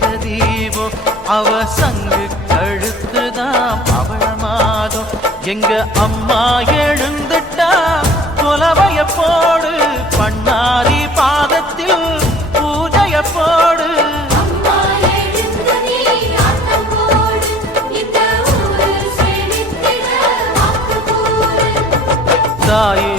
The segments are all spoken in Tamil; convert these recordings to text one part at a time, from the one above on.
எந்த தீபோ அவ சங்கு கழுத்துதான் பவள மாதம் எங்க அம்மா எழுந்துட்டா கொலவைய போடு பண்ணாரி பாதத்தில் பூஜைய போடு. தாயே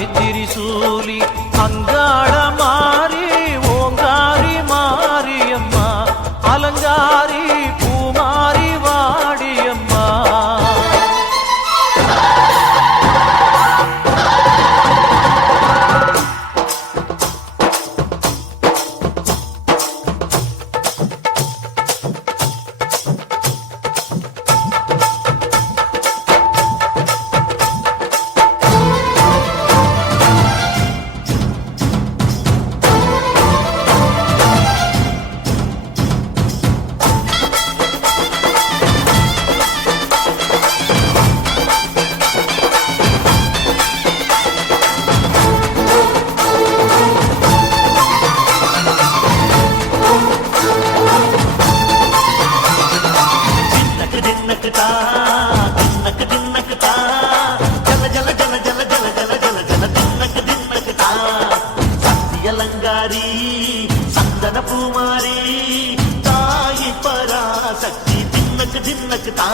లంగారి సందన పూమారి తాయి పరాశక్తి దిన్నకు దిన్నకు తా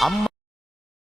암